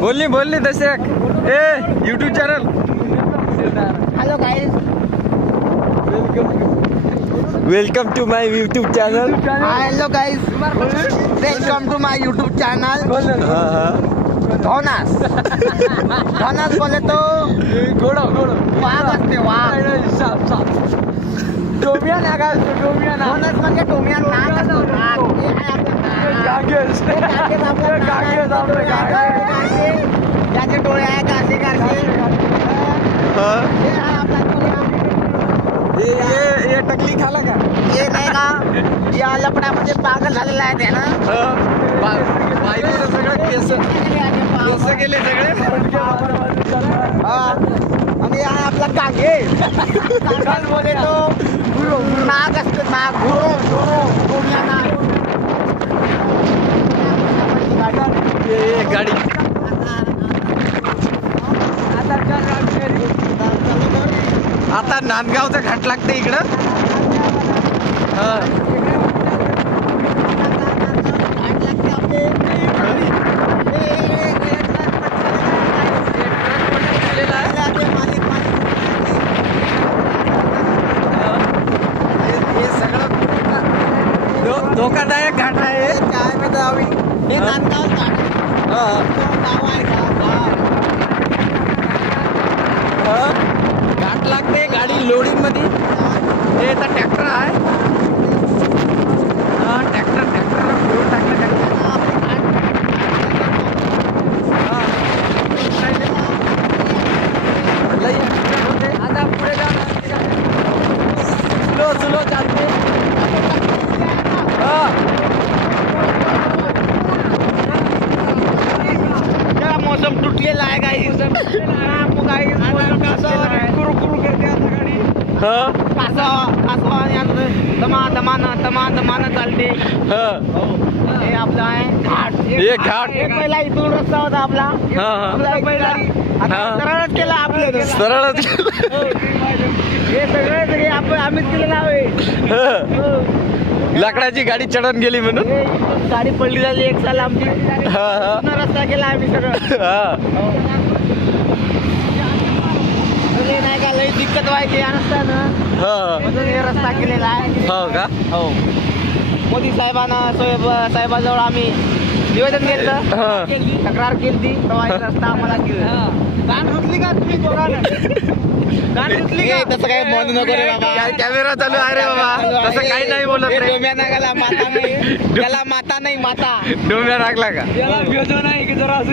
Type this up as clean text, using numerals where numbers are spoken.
बोलली तसे ए YouTube channel. Hello guys, welcome to my YouTube channel. Hello guys, welcome to my YouTube channel. धोनास धोनास बोले तो वाघ असते, वाघ. डोमिया नागा डोमिया ना धोनास म्हणजे डोमिया नाग असतो, नाग. त्याचे डोळे आहे कासे कासे. ये टकली खाला का? हे नाही का, या लपड्यामध्ये पागल झालेला आहे ते ना. बायकोचं सगळं केस गेले सगळे. आणि हा आपला कागे काल बोले तो नाग असतो, नाग. डोमिया नाग. गाडी आता नांदगावचा घाट लागते इकडं. हे सगळं धोकादायक घाट आहे. हे नांदगाव गाव आहे का? घाट लागते गाडी लोडिंग मध्ये. हे तर ट्रॅक्टर आहे. ट्रॅक्टर फिरून टाकलं आता पुढे स्लो चालते. मौसम तुटलेला आहे गाईस. कुरू करते आता गाडी. दमान चालते. हे आपलं आहे घाट. हे घाट. पहिला इथून रस्ता होता आपला. आता सरळच केला आपलं. सरळच हे सगळे आम्हीच केलेलं आहे. लाकडाची गाडी चढून गेली म्हणून गाडी पडली झाली एक साल आमची. रस्ता केला आम्ही सगळं. नाही का, लई दिक्कत व्हायची या रस्त्यानं. म्हणून हे रस्ता केलेला आहे. हो का? हो. मोदी साहेबाजवळ आम्ही निवेदन केलं, तक्रार केली. तेव्हा हे रस्ता आम्हाला केला. गाण रुतली का तुम्ही दोघांना? गाण रुतली का? तसं काही म्हणू नको रे बाबा. कॅमेरा चालू आहे रे बाबा. तसं काही नाही बोलत रे. डोम्या नागाला माता नाही, त्याला माता नाही, माता. डोम्या लागला का? त्याला नाही की जरा असं